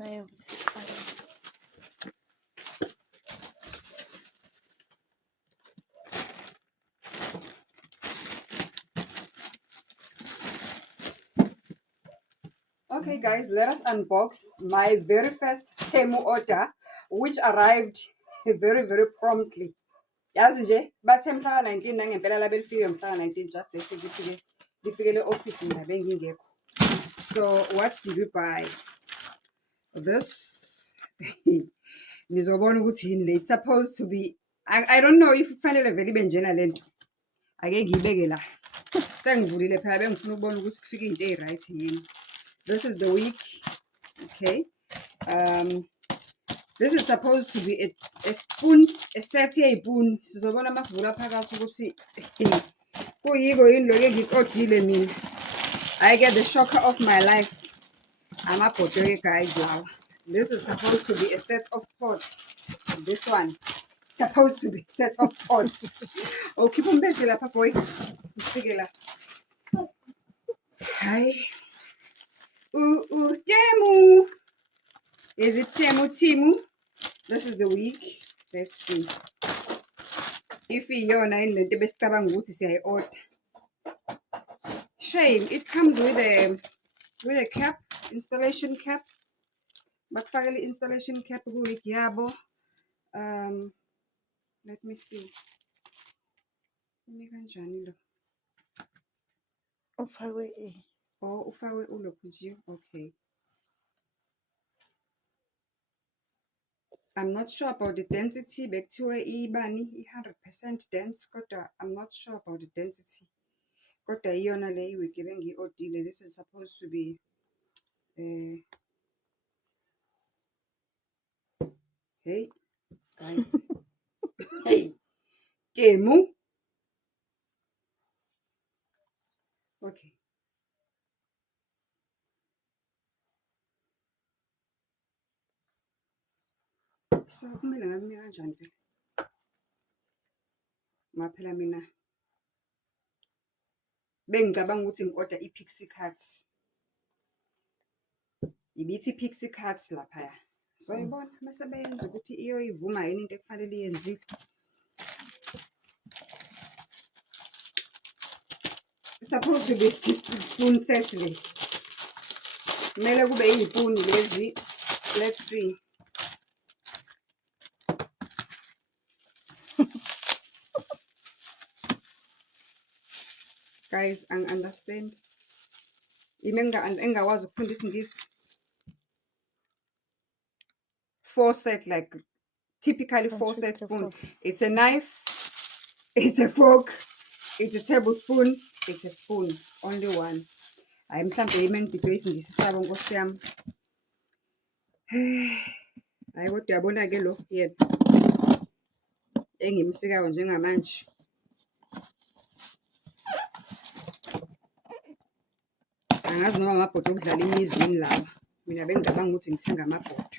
Okay, guys, let us unbox my very first Temu order, which arrived very, very promptly. Yazi nje bathe mhla ka-19 nangempela labe lifike mhla ka-19 just bese kuthi-ke lifikele office mina bengingekho. So what did we buy? This nizobona ukuthi yini le. It's supposed to be, I don't know if kufanele vele ibe njena lento. Ake ngiyibeke la. Sengivulile phela bengifuna ukubona ukuthi kufika into right yini. This is the week. Okay. This is supposed to be a spoon, a set yey'puni. Sizobona masivula phakathi ukuthi kuyiko yini lo engikodile mina. I get the shocker of my life. Amabhodwe guys lawa. This is supposed to be a set of pots. This one supposed to be a set of pots. Oh, keep on busy lapha boy. Sike la. Hi. Temu. Is it Temu? This is the week. Let's see. If iyona yini lento besicabanga ukuthi siyayi-order. Shame, it comes with a cap, installation cap. Bakufakele installation cap ku-week yabo. Let me see. Ime kanjani lo? Oh, ufakwe ulokhu nje. Okay. I'm not sure about the density. Bekuthiwe ibani i-100% dense, kodwa I'm not sure about the density. Kodwa iyona le iwig bengiyi-ordile. This is supposed to be hey guys. Hey Temu. Okay. So kumele ngakume kanjani phela? Maphela mina bengicabanga ukuthi ngi-order i-Pixie Cuts. Ibithi i-Pixie Cuts laphaya. So yibona mase beyenza ukuthi iyoyivuma yini into ekufanele iyenzile. It's supposed to be a spoon set le. Kumele kube yiy'puni lezi. Let's see. Guys, understand. Engakwazi ukufunda isingisi. 4 set, like typically 4 set spoon. It's a knife, it's a fork, it's a tablespoon, it's a spoon. Only one. Hayi mhlambe yimi engibhidwe isingisi sabo Nkosi yami. Hayi kodwa uyabona ke lo yena engimsikayo njengamanje. Angazi noma amabhodwe okudlala imizini lawa. Mina bengicabanga ukuthi ngithenga amabhodwe.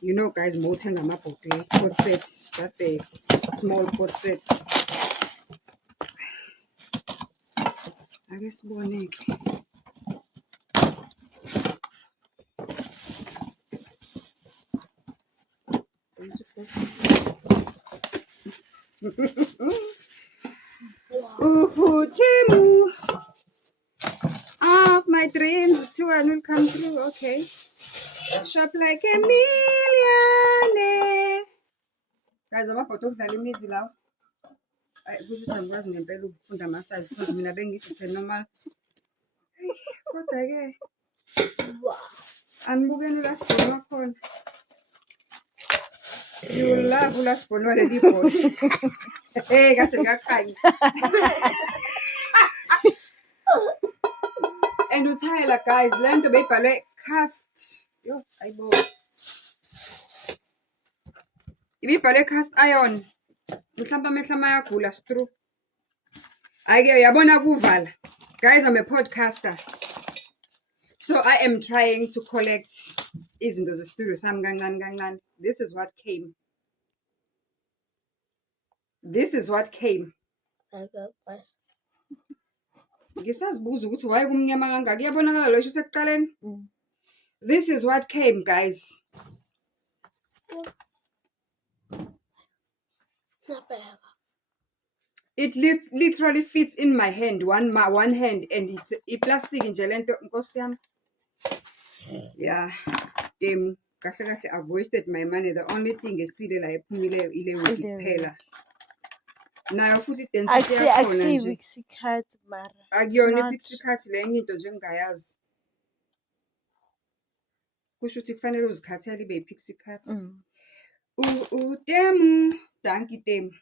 You know guys, mawuthenga amabhodwe pot sets, just a small pot sets. Ake sibone ke. Temu. Of my dreams, it's one will come true. Okay. Shop like a millionaire. Guys, amabhodwe okudlala imizi lawa. Kusho ukuthi angikwazi ngempela ukufunda ama-size because mina bengithi se-normal. Kodwa-ke anibukeni ulasibhoni wakhona. You will love ulasibhoni waleli bhodwe. Hey, kade ngakhanya. And uthayela guys, le nto beyibhalwe cast. Yo, ayibo. Ibibhalwe cast iron. Mhlawumbe amehla mayagula stru. Ake uyabona kuvala. Guys, I'm a podcaster. So I am trying to collect izinto ze-studio sami kancane kancane. This is what came. This is what came. Ngisazibuza ukuthi why kumnyama kangaka. Kuyabonakala lo sho sekuqaleni. This is what came, guys. It literally fits in my hand, one hand, and it's a plastic nje lento Nkosi yami. Yeah. Kahle kahle I've wasted my money. The only thing esile la ephumileyo ile wig kuphela. Nayo futhi density yakhona nje. Pixie cut mara. Akuyona i-pixie cut le enye into nje engingayazi. Kusho ukuthi kufanele uzikhathele ibe i-pixie cut. Temu, dankie Temu.